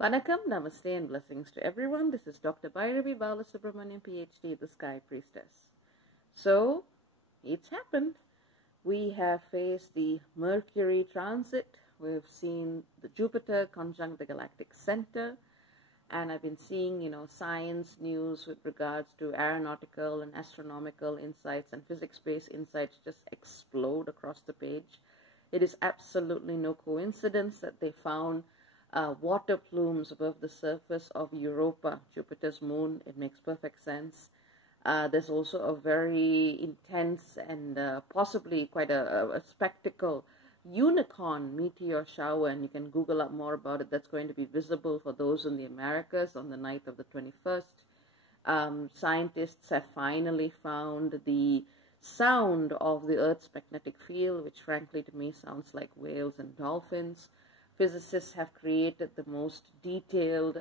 Vanakkam, Namaste and blessings to everyone. This is Dr. Bhairavi Balasubramanian, PhD, the Sky Priestess. So, it's happened. We have faced the Mercury Transit. We've seen the Jupiter conjunct the Galactic Center. And I've been seeing, science news with regards to aeronautical and astronomical insights and physics-based insights just explode across the page. It is absolutely no coincidence that they found water plumes above the surface of Europa, Jupiter's moon. It makes perfect sense. There's also a very intense and possibly quite a spectacle unicorn meteor shower, and you can Google up more about it. That's going to be visible for those in the Americas on the night of the 21st. Scientists have finally found the sound of the Earth's magnetic field, which frankly to me sounds like whales and dolphins. Physicists have created the most detailed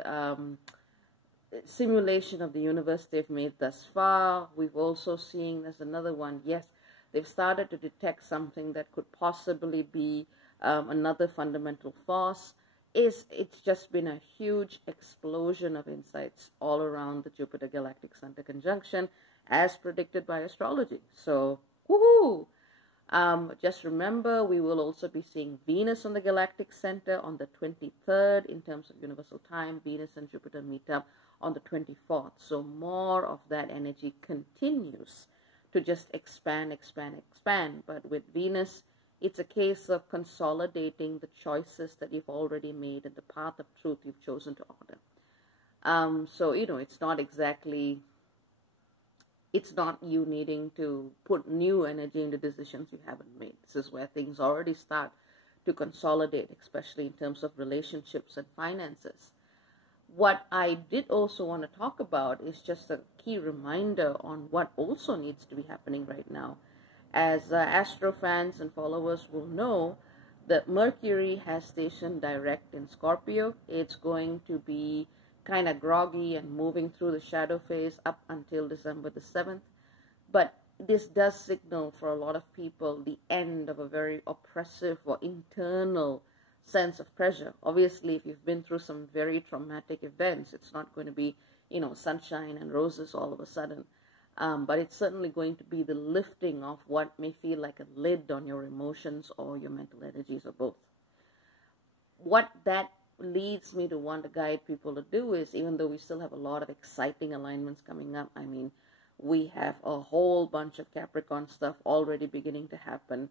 simulation of the universe they've made thus far. We've also seen, there's another one, yes, they've started to detect something that could possibly be another fundamental force. It's just been a huge explosion of insights all around the Jupiter Galactic Center conjunction as predicted by astrology. So, woohoo! Just remember, we will also be seeing Venus on the Galactic Center on the 23rd in terms of universal time. Venus and Jupiter meet up on the 24th. So more of that energy continues to just expand. But with Venus, it's a case of consolidating the choices that you've already made and the path of truth you've chosen to order. So, it's not exactly... It's not you needing to put new energy into decisions you haven't made. This is where things already start to consolidate, especially in terms of relationships and finances. What I did also want to talk about is just a key reminder on what also needs to be happening right now. As astro fans and followers will know, that Mercury has stationed direct in Scorpio. It's going to be kind of groggy and moving through the shadow phase up until December the 7th. But this does signal for a lot of people the end of a very oppressive or internal sense of pressure. Obviously, if you've been through some very traumatic events, it's not going to be, sunshine and roses all of a sudden. But it's certainly going to be the lifting of what may feel like a lid on your emotions or your mental energies or both. What that leads me to want to guide people to do is, even though we still have a lot of exciting alignments coming up, we have a whole bunch of Capricorn stuff already beginning to happen,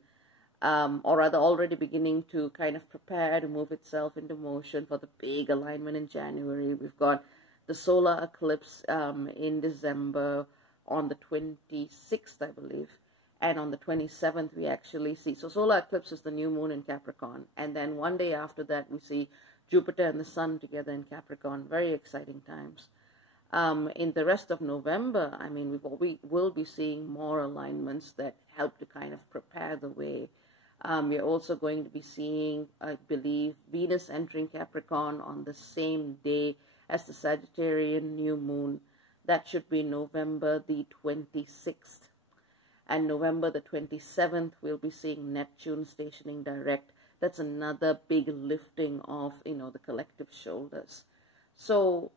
or rather already beginning to kind of prepare to move itself into motion for the big alignment in January. We've got the solar eclipse in December on the 26th, I believe. And on the 27th, we actually see, so solar eclipse is the new moon in Capricorn. And then one day after that, we see Jupiter and the Sun together in Capricorn. Very exciting times. In the rest of November, we will be seeing more alignments that help to kind of prepare the way. We're also going to be seeing, I believe, Venus entering Capricorn on the same day as the Sagittarian new moon. That should be November the 26th. And November the 27th, we'll be seeing Neptune stationing direct. That's another big lifting of, the collective shoulders. So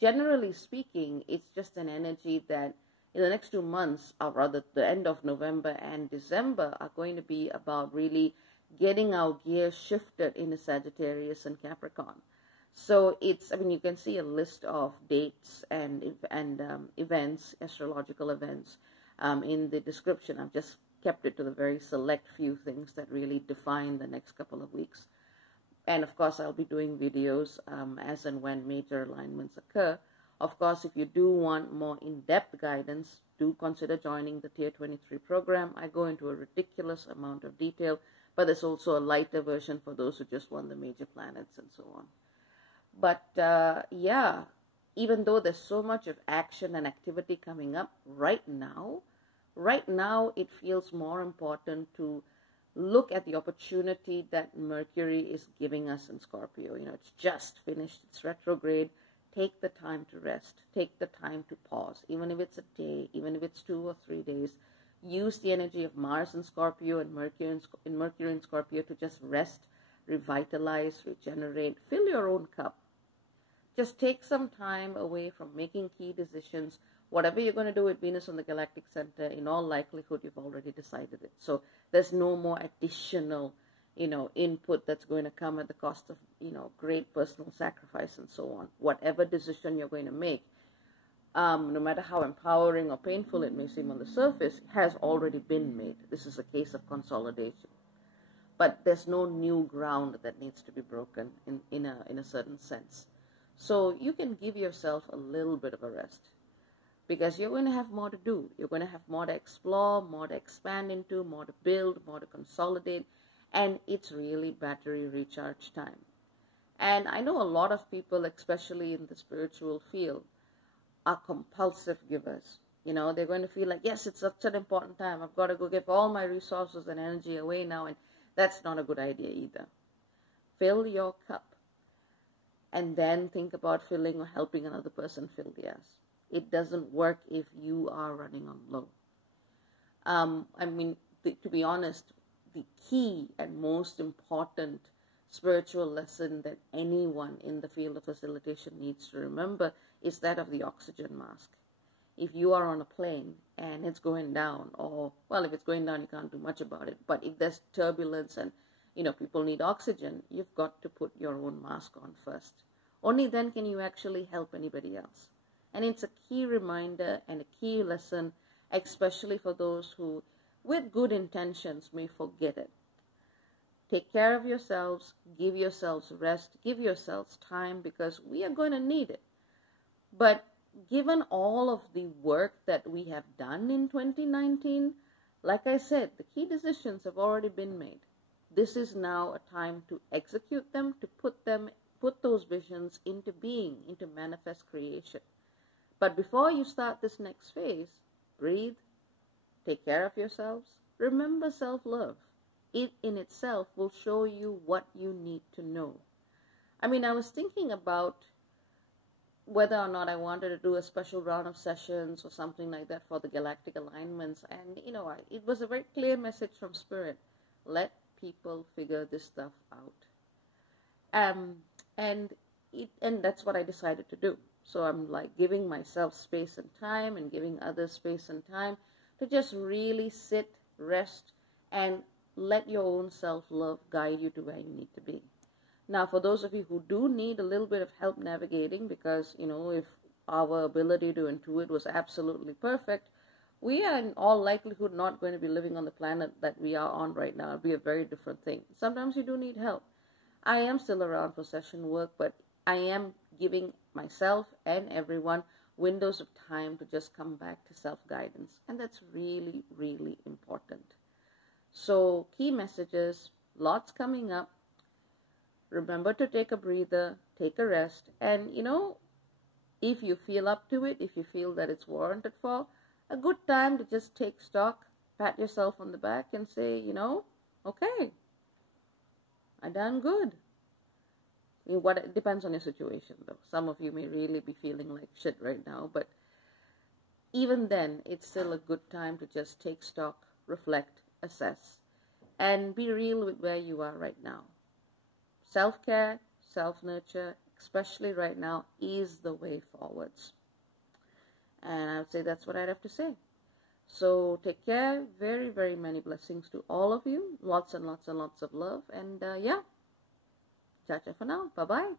generally speaking, it's just an energy that in the next 2 months, or rather the end of November and December, are going to be about really getting our gears shifted into Sagittarius and Capricorn. So it's, you can see a list of dates and events, astrological events, in the description. I've just kept it to the very select few things that really define the next couple of weeks. And of course, I'll be doing videos as and when major alignments occur. Of course, if you do want more in-depth guidance, do consider joining the Tier 23 program. I go into a ridiculous amount of detail, but there's also a lighter version for those who just want the major planets and so on. But yeah, even though there's so much of action and activity coming up right now, it feels more important to look at the opportunity that Mercury is giving us in Scorpio. It's just finished its retrograde. Take the time to rest. Take the time to pause. Even if it's a day, even if it's 2 or 3 days, use the energy of Mars in Scorpio and Mercury in Scorpio to just rest, revitalize, regenerate. Fill your own cup. just take some time away from making key decisions. Whatever you're going to do with Venus on the Galactic Center, in all likelihood, you've already decided it. So there's no more additional, input that's going to come at the cost of, great personal sacrifice and so on. Whatever decision you're going to make, no matter how empowering or painful it may seem on the surface, has already been made. This is a case of consolidation. But there's no new ground that needs to be broken in a certain sense. So you can give yourself a little bit of a rest, because you're going to have more to do. You're going to have more to explore, more to expand into, more to build, more to consolidate, and it's really battery recharge time. And I know a lot of people, especially in the spiritual field, are compulsive givers. They're going to feel like, yes, it's such an important time. I've got to go give all my resources and energy away now, and that's not a good idea either. Fill your cup, and then think about filling or helping another person fill theirs. It doesn't work if you are running on low. To be honest, the key and most important spiritual lesson that anyone in the field of facilitation needs to remember is that of the oxygen mask. If you are on a plane and it's going down, or, well, if it's going down, you can't do much about it. But if there's turbulence and, people need oxygen, you've got to put your own mask on first. Only then can you actually help anybody else. And it's a key reminder and a key lesson, especially for those who, with good intentions, may forget it. Take care of yourselves, give yourselves rest, give yourselves time, because we are going to need it. But given all of the work that we have done in 2019, like I said, the key decisions have already been made. This is now a time to execute them, to put those visions into being, into manifest creation. But before you start this next phase, breathe, take care of yourselves, remember self-love. It in itself will show you what you need to know. I was thinking about whether or not I wanted to do a special round of sessions or something like that for the Galactic Alignments. And, it was a very clear message from Spirit. Let people figure this stuff out. And that's what I decided to do. So I'm like giving myself space and time, and giving others space and time to just really sit, rest, and let your own self-love guide you to where you need to be. Now, for those of you who do need a little bit of help navigating, because, if our ability to intuit was absolutely perfect, we are in all likelihood not going to be living on the planet that we are on right now. It'll be a very different thing. Sometimes you do need help. I am still around for session work, but I am giving myself and everyone windows of time to just come back to self-guidance. And that's really, really important. So, key messages, lots coming up. Remember to take a breather, take a rest, and if you feel up to it, if you feel that it's warranted for, a good time to just take stock, pat yourself on the back and say, okay, I done good. It depends on your situation though. Some of you may really be feeling like shit right now, but even then, it's still a good time to just take stock, reflect, assess, and be real with where you are right now. Self-care, self-nurture, especially right now, is the way forwards. And I would say that's what I'd have to say. So take care. Very, very many blessings to all of you. Lots and lots and lots of love. And yeah, ciao for now. Bye-bye.